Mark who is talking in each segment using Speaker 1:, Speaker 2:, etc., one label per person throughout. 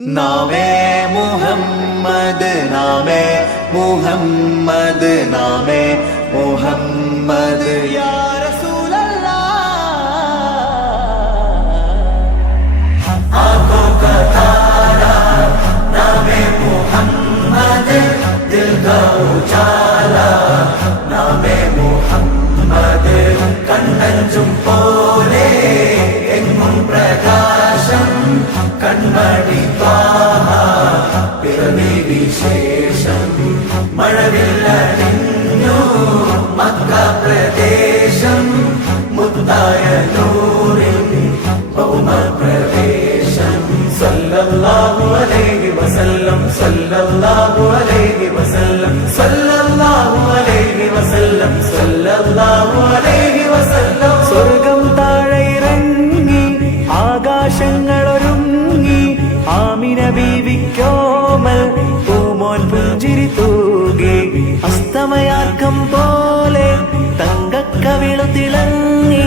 Speaker 1: നാമേ മുഹമ്മദ് നാമേ മുഹമ്മദ് നാമേ മുഹമ്മദ്.
Speaker 2: സല്ലല്ലാഹു അസ്തമയാക്കം പോലെ തങ്കക്കവിളു തിളങ്ങി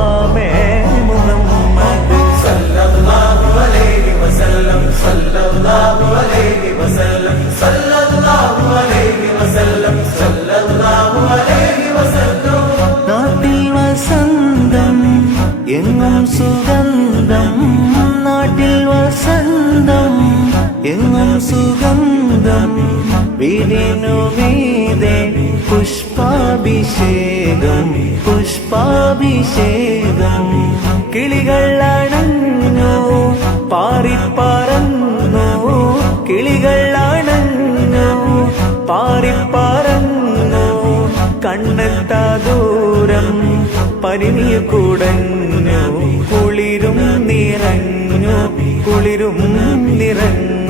Speaker 2: എങ്ങും സുഗന്ധം വിരിനു മീതെ പുഷ്പാഭിഷേകം പുഷ്പാഭിഷേകം. കിളികൾ അണഞ്ഞു പാറിപ്പറന്നു. കിളികൾ അണഞ്ഞു പാറിപ്പറന്നു. കണ്ണെത്ത ദൂരം പരിമിയ കുടഞ്ഞു. കുളിരും നിറഞ്ഞു കുളിരും നിറഞ്ഞു.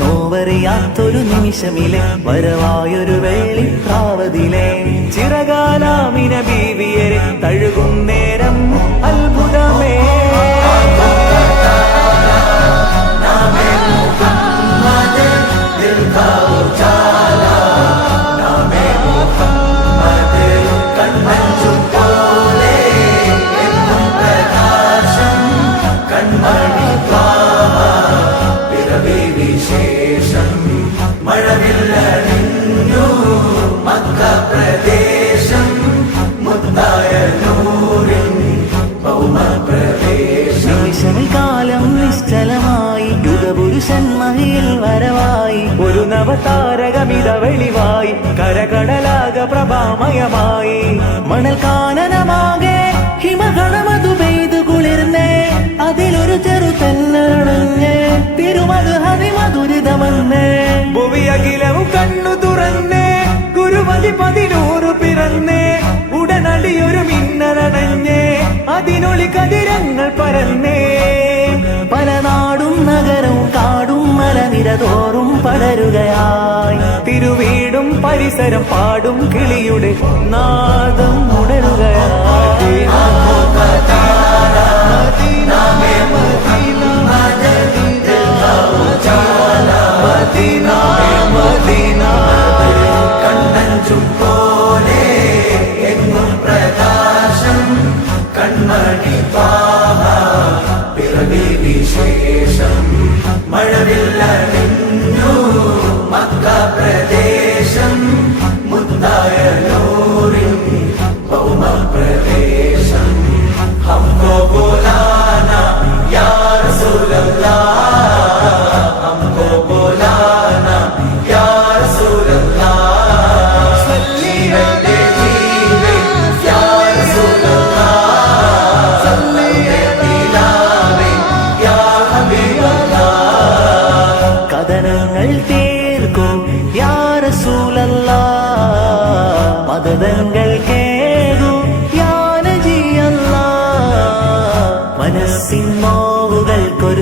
Speaker 2: നോവറിയാത്തൊരു നിമിഷമിലെ വരവായൊരു വെള്ളിപ്രാവതിലെ ചിറകാലാമിന ബീവിയരെ തഴുകും നേരം അത്ഭുതമേ. യുഗപുരുഷൻ മഹിയിൽ വരവായി. ഒരു നവതാരകമിത വെളിവായി. കരകടലാക പ്രഭാമയമായി മണൽ കാനനമാകെ ഹിമഗണമതു പരിസരം പാടും കിളിയുടെ നാദം ഉണരുകയായി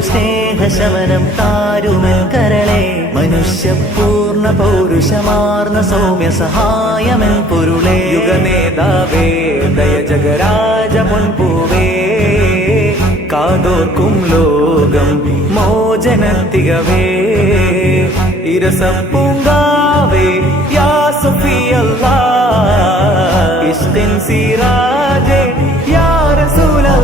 Speaker 2: സ്നേഹശമനം താരുമൽ കരളെ. മനുഷ്യപൂർണ പൗരുഷമാർന്ന സൗമ്യ സഹായമൽ പൊരുളേ. യുഗനേതാവേ ദയ ജഗരാജ മുൻപൂവേ കാതോർക്കും ലോകം മോചനത്തികവേ. തികവേ യാ പൂങ്കാവേ ഇഷ്കിൻ സിറാജേ യാ